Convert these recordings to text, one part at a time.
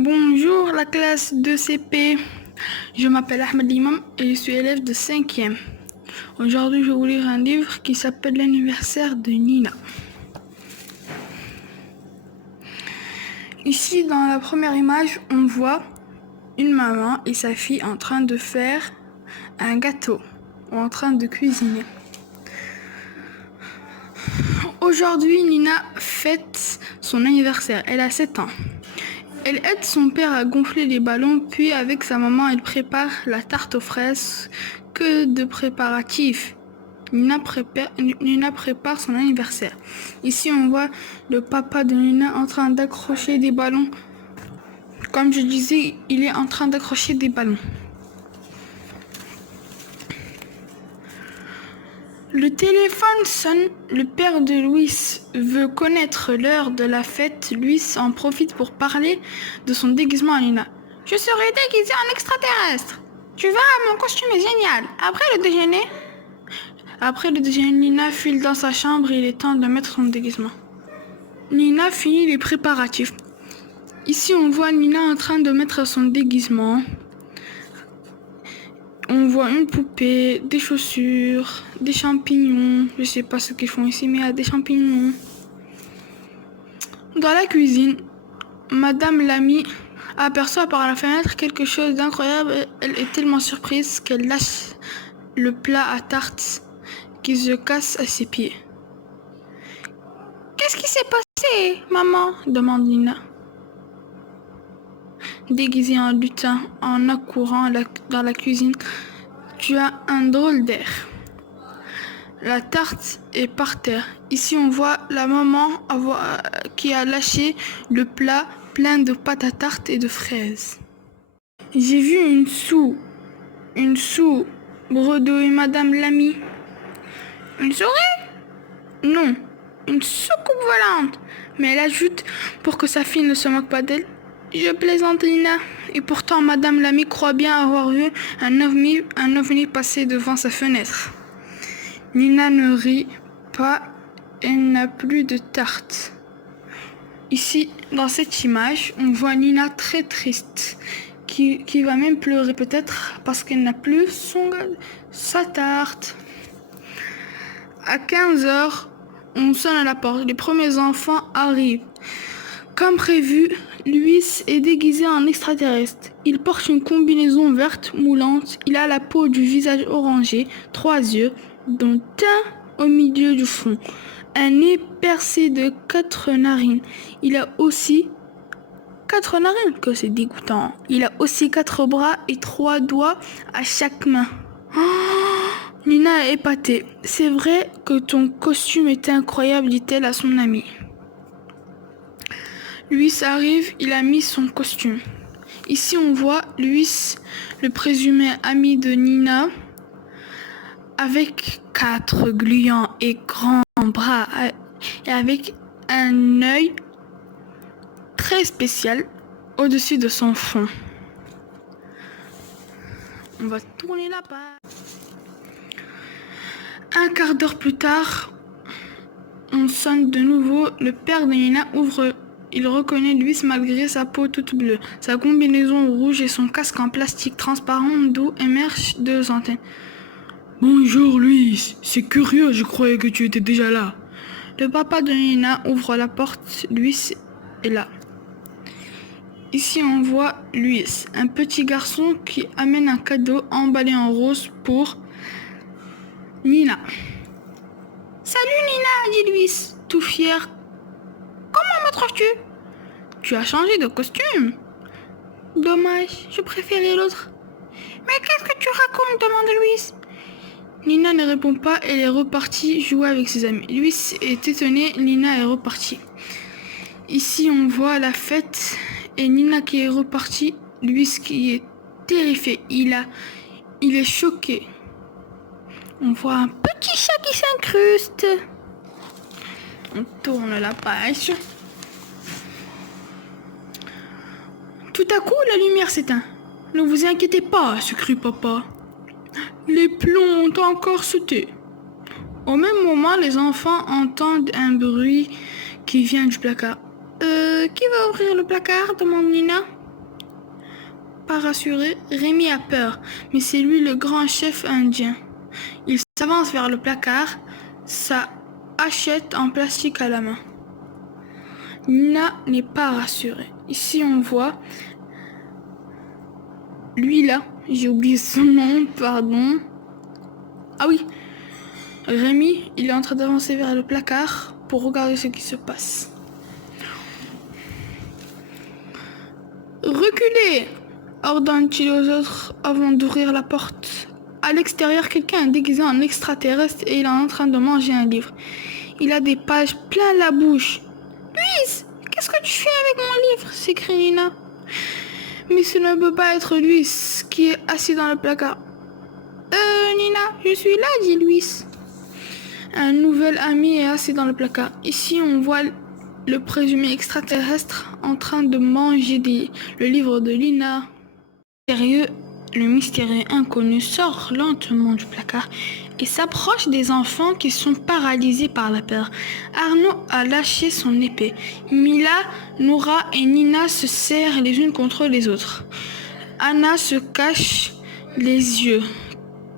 Bonjour la classe de CP, je m'appelle Ahmed Imam et je suis élève de 5e. Aujourd'hui je vais vous lire un livre qui s'appelle L'anniversaire de Nina. Ici dans la première image on voit une maman et sa fille en train de faire un gâteau ou en train de cuisiner. Aujourd'hui Nina fête son anniversaire, elle a 7 ans. Elle aide son père à gonfler les ballons, puis avec sa maman, elle prépare la tarte aux fraises. Que de préparatifs! Nina prépare son anniversaire. Ici, on voit le papa de Nina en train d'accrocher des ballons. Comme je disais, il est en train d'accrocher des ballons. Le téléphone sonne, le père de Luis veut connaître l'heure de la fête. Luis en profite pour parler de son déguisement à Nina. Je serai déguisé en extraterrestre. Tu verras, mon costume est génial. Après le déjeuner, Nina file dans sa chambre et il est temps de mettre son déguisement. Nina finit les préparatifs. Ici, on voit Nina en train de mettre son déguisement. On voit une poupée, des chaussures, des champignons. Je sais pas ce qu'ils font ici, mais il y a des champignons. Dans la cuisine, Madame Lamy aperçoit par la fenêtre quelque chose d'incroyable. Elle est tellement surprise qu'elle lâche le plat à tarte qui se casse à ses pieds. Qu'est-ce qui s'est passé, maman? Demande Nina. Déguisée en lutin, en accourant dans la cuisine, tu as un drôle d'air. La tarte est par terre. Ici, on voit la maman qui a lâché le plat plein de pâte à tarte et de fraises. J'ai vu une souris bredouille Madame Lamy. Une souris? Non, une soucoupe volante. Mais elle ajoute, pour que sa fille ne se moque pas d'elle. Je plaisante Nina, et pourtant Madame Lamy croit bien avoir vu un ovni passer devant sa fenêtre. Nina ne rit pas, elle n'a plus de tarte. Ici, dans cette image, on voit Nina très triste, qui va même pleurer peut-être parce qu'elle n'a plus sa tarte. À 15h, on sonne à la porte, les premiers enfants arrivent. Comme prévu, Luis est déguisé en extraterrestre. Il porte une combinaison verte moulante. Il a la peau du visage orangé, 3 yeux, dont un au milieu du front. Un nez percé de 4 narines. Il a aussi 4 narines, que c'est dégoûtant. Il a aussi 4 bras et 3 doigts à chaque main. Oh, Nina est épatée. C'est vrai que ton costume est incroyable, dit-elle à son amie. Luis arrive, il a mis son costume. Ici, on voit Luis, le présumé ami de Nina, avec 4 gluants et grands bras et avec un œil très spécial au-dessus de son front. On va tourner la page. Un quart d'heure plus tard, on sonne de nouveau. Le père de Nina ouvre. Il reconnaît Luis malgré sa peau toute bleue, sa combinaison rouge et son casque en plastique transparent d'où émergent 2 antennes. Bonjour Luis, c'est curieux, je croyais que tu étais déjà là. Le papa de Nina ouvre la porte, Luis est là. Ici on voit Luis, un petit garçon qui amène un cadeau emballé en rose pour Nina. Salut Nina, dit Luis, tout fier. Comment me trouves-tu? Tu as changé de costume. Dommage, je préférais l'autre. Mais qu'est-ce que tu racontes? Demande Luis. Nina ne répond pas, elle est repartie jouer avec ses amis. Luis est étonné, Nina est repartie. Ici on voit la fête et Nina qui est repartie, Luis qui est terrifié, il est choqué. On voit un petit chat qui s'incruste. On tourne la page. Tout à coup, la lumière s'éteint. Ne vous inquiétez pas, se crie papa. Les plombs ont encore sauté. Au même moment, les enfants entendent un bruit qui vient du placard. Qui va ouvrir le placard? Demande Nina. pas rassuré, Rémi a peur, mais c'est lui le grand chef indien. Il s'avance vers le placard, sa hachette en plastique à la main. Nina n'est pas rassurée. Ici on voit lui là, j'ai oublié son nom, pardon. Ah oui, Rémi, il est en train d'avancer vers le placard pour regarder ce qui se passe. Reculez, ordonne-t-il aux autres avant d'ouvrir la porte. À l'extérieur, quelqu'un est déguisé en extraterrestre et il est en train de manger un livre. Il a des pages plein la bouche. Luis, qu'est-ce que tu fais avec mon livre? S'écrie Nina. Mais ce ne peut pas être Luis qui est assis dans le placard. Nina, je suis là, dit Luis. Un nouvel ami est assis dans le placard. Ici, on voit le présumé extraterrestre en train de manger le livre de Nina. Le mystérieux inconnu sort lentement du placard et s'approche des enfants qui sont paralysés par la peur. Arnaud a lâché son épée. Mila, Noura et Nina se serrent les unes contre les autres. Anna se cache les yeux.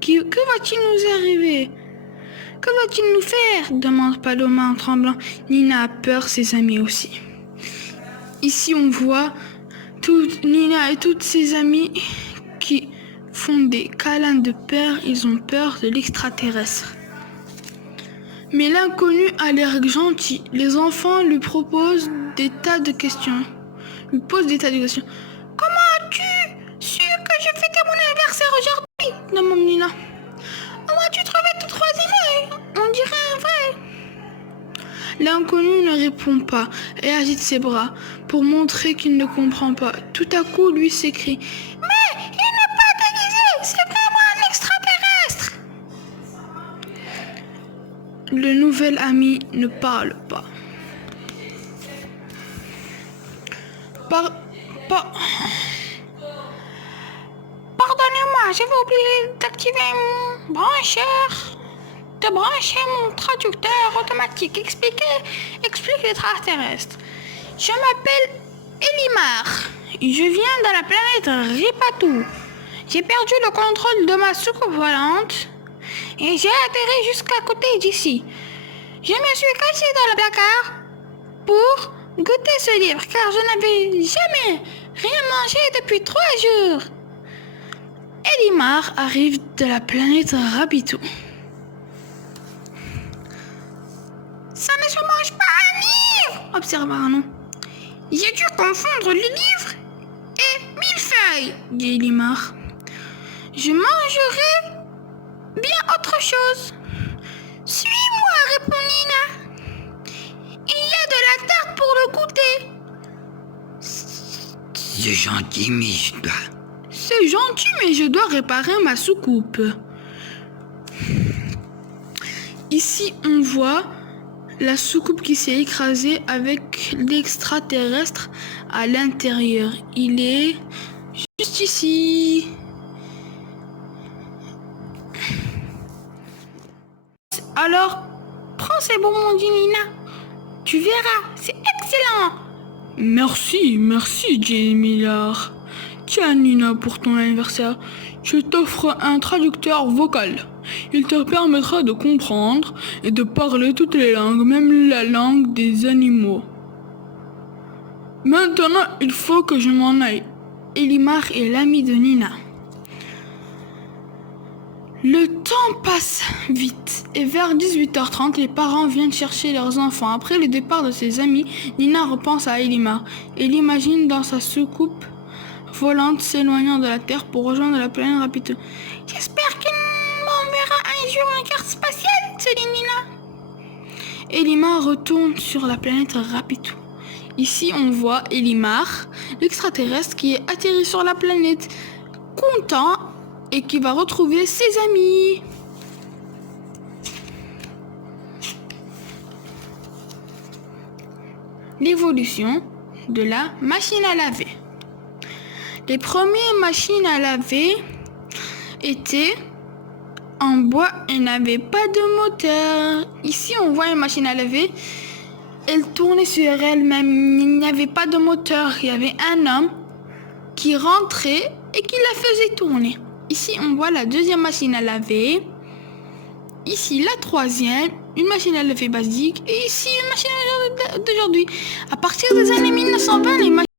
Que va-t-il nous arriver? Que va-t-il nous faire? Demande Paloma en tremblant. Nina a peur, ses amis aussi. Ici, on voit Nina et toutes ses amies qui font des câlins de peur. Ils ont peur de l'extraterrestre. Mais l'inconnu a l'air gentil. Les enfants lui posent des tas de questions. Comment as-tu su que je fêtais mon anniversaire aujourd'hui? Demande Nina. Comment as-tu trouvé ton troisième œil? On dirait un vrai. L'inconnu ne répond pas et agite ses bras pour montrer qu'il ne comprend pas. Tout à coup, lui s'écrie. Mais il n'est pas déguisé, c'est vraiment un extraterrestre. Le nouvel ami ne parle pas. Pardonnez-moi, j'avais oublié d'activer mon brancheur. De brancher mon traducteur automatique. Explique l'extraterrestre. Je m'appelle Elimar. Je viens de la planète Ripatou. J'ai perdu le contrôle de ma soucoupe volante et j'ai atterri jusqu'à côté d'ici. Je me suis caché dans le placard pour goûter ce livre car je n'avais jamais rien mangé depuis 3 jours. Elimar arrive de la planète Rapitou. Ça ne se mange pas un livre, observa Arnaud. J'ai dû confondre le livre et millefeuille, dit Elimar. Je mangerai bien autre chose. Suis-moi, répond Nina. Il y a de la tarte pour le goûter. C'est gentil, mais je dois réparer ma soucoupe. Ici, on voit la soucoupe qui s'est écrasée avec l'extraterrestre à l'intérieur. Il est juste ici. Alors, prends ces bonbons, dit Nina. Tu verras, c'est excellent. Merci, dit Millard. Tiens, Nina, pour ton anniversaire, je t'offre un traducteur vocal. Il te permettra de comprendre et de parler toutes les langues, même la langue des animaux. Maintenant, il faut que je m'en aille. Elimar est l'ami de Nina. Le temps passe vite et vers 18h30, les parents viennent chercher leurs enfants. Après le départ de ses amis, Nina repense à Elimar et l'imagine dans sa soucoupe volante s'éloignant de la Terre pour rejoindre la planète Rapitou. J'espère qu'il m'enverra un jour une carte spatiale, se dit Nina. Elimar retourne sur la planète Rapitou. Ici, on voit Elimar, l'extraterrestre qui est atterri sur la planète, content et qui va retrouver ses amis. L'évolution de la machine à laver. Les premières machines à laver étaient en bois et n'avaient pas de moteur. Ici, on voit une machine à laver. Elle tournait sur elle-même. Il n'y avait pas de moteur. Il y avait un homme qui rentrait et qui la faisait tourner. Ici, on voit la deuxième machine à laver. Ici, la troisième, une machine à laver basique. Et ici, une machine à laver d'aujourd'hui. À partir des années 1920, les machines